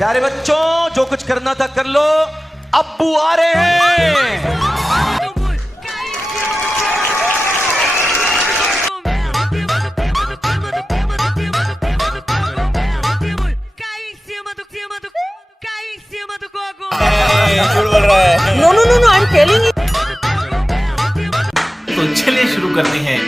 प्यारे बच्चों, जो कुछ करना था कर लो, अब्बू आ रहे हैं। No no no no, I am telling you. तो चलिए शुरू करते हैं।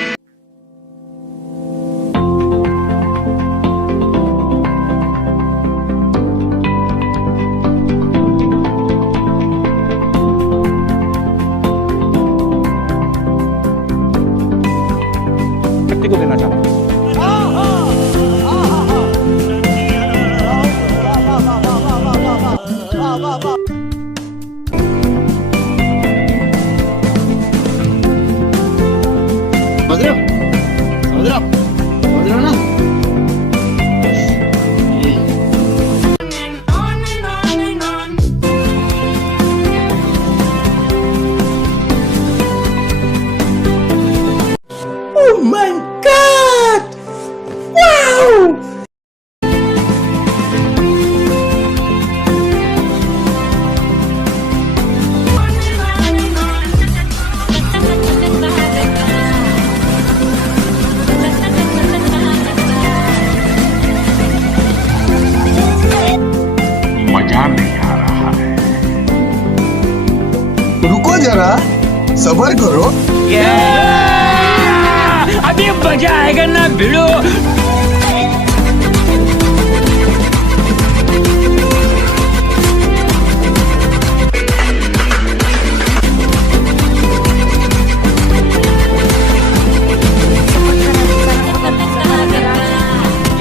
को देना चाहता हूं। समझ रहे हो ना? Oh my God! Wow! मजा नहीं आ रहा है। रुको जरा, सब्र करो। अभी मजा आएगा ना भिड़ो।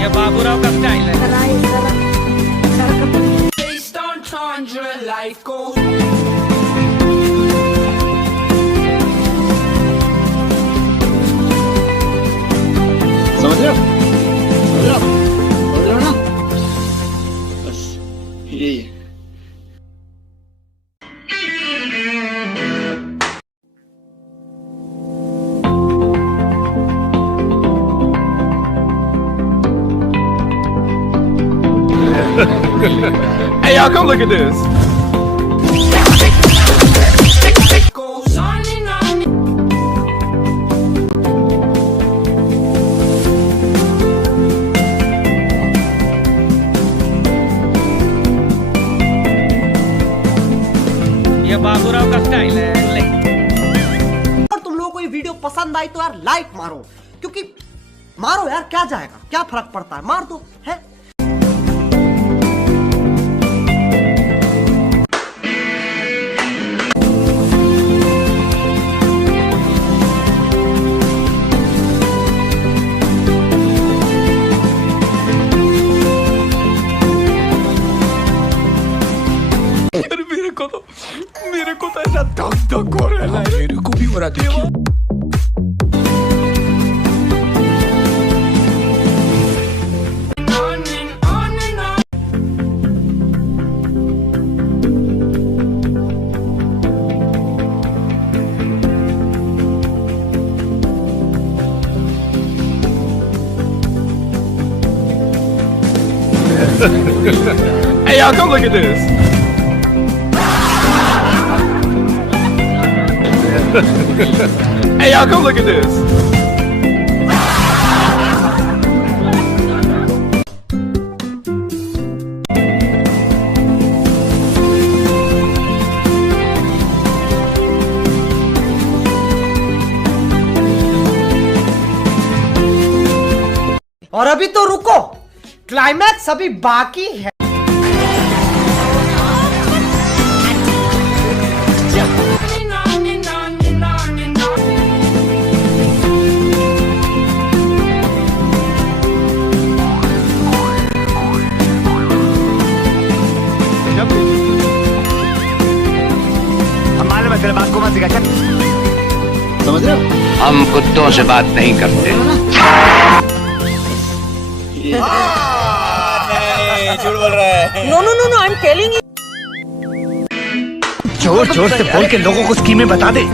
ये बाबूराव का स्टाइल है। समझ रहे हो? समझ रहे हो? समझ रहे हो ना? बस यही है। Hey, y'all, come look at this. ये बाबूराव का स्टाइल है। और तुम लोगों को ये वीडियो पसंद आई तो यार लाइक मारो, क्योंकि मारो यार, क्या जाएगा, क्या फर्क पड़ता है, मार दो है। मेरे को तो ऐसा धक धक हो रहा है। मेरे को भी हो रहा देखिए। Hey, y'all, come look at this. Hey, y'all, come look at this. और अभी तो रुको, क्लाइमैक्स अभी बाकी है। तेरे बाप को मत सिखा। समझ रहे हो? हम कुत्तों से बात नहीं करते। झूठ बोल रहा है। No no no no, I am telling you. जोर जोर से बोल के लोगों को स्कीमें बता दे।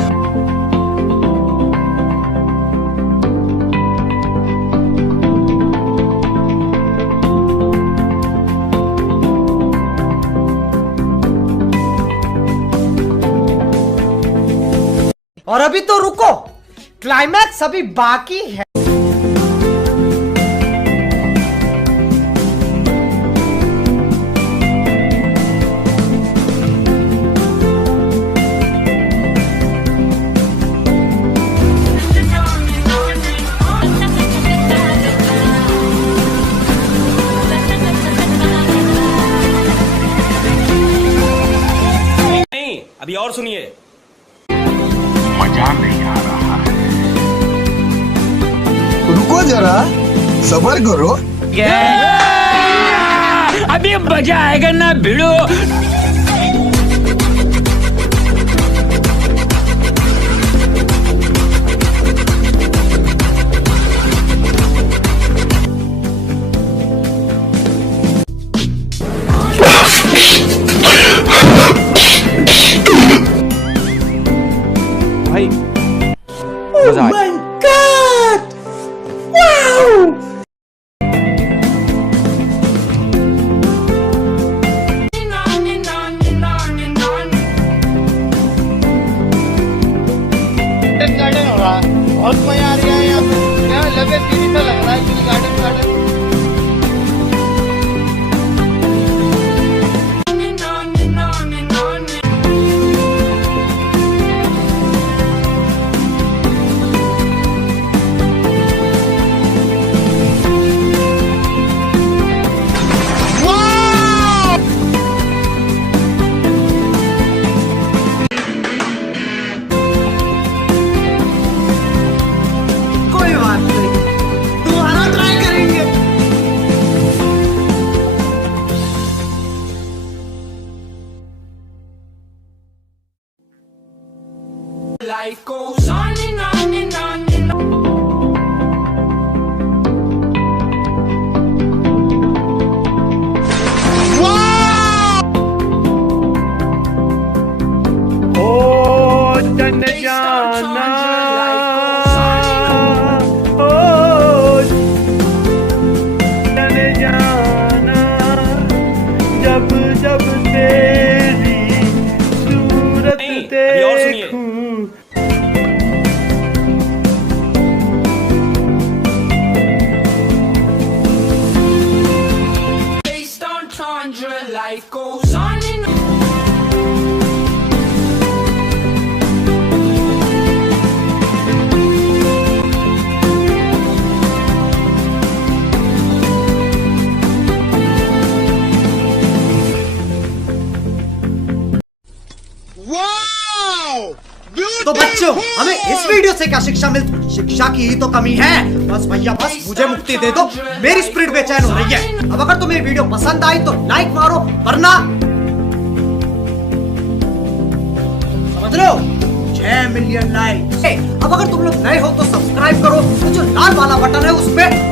और अभी तो रुको, क्लाइमैक्स अभी बाकी है। नहीं, अभी और सुनिए। मजा नहीं आ रहा है। रुको जरा, सबर करो। अभी मजा आएगा ना भिड़ो। भाई मजा आया। गार्डन हो रहा है, बहुत मजा आ रहा है यहाँ पे। यहाँ लगे सीधी सा लग रहा है कि गार्डन गार्डन। कोई बात नहीं, दोबारा ट्राई करेंगे। Life goes on and on and on and on. नहीं, अभी और सुनिए। Based on tundra, life goes on and on. तो बच्चों, हमें इस वीडियो से क्या शिक्षा मिलती? शिक्षा की ही तो कमी है। बस भैया बस, मुझे मुक्ति दे दो, मेरी स्पिरिट बेचैन हो रही है। अब अगर तुम्हें वीडियो पसंद आई तो लाइक मारो, वरना समझ लो 6 मिलियन लाइक। अब अगर तुम लोग नए हो तो सब्सक्राइब करो, तो जो लाल वाला बटन है उस पे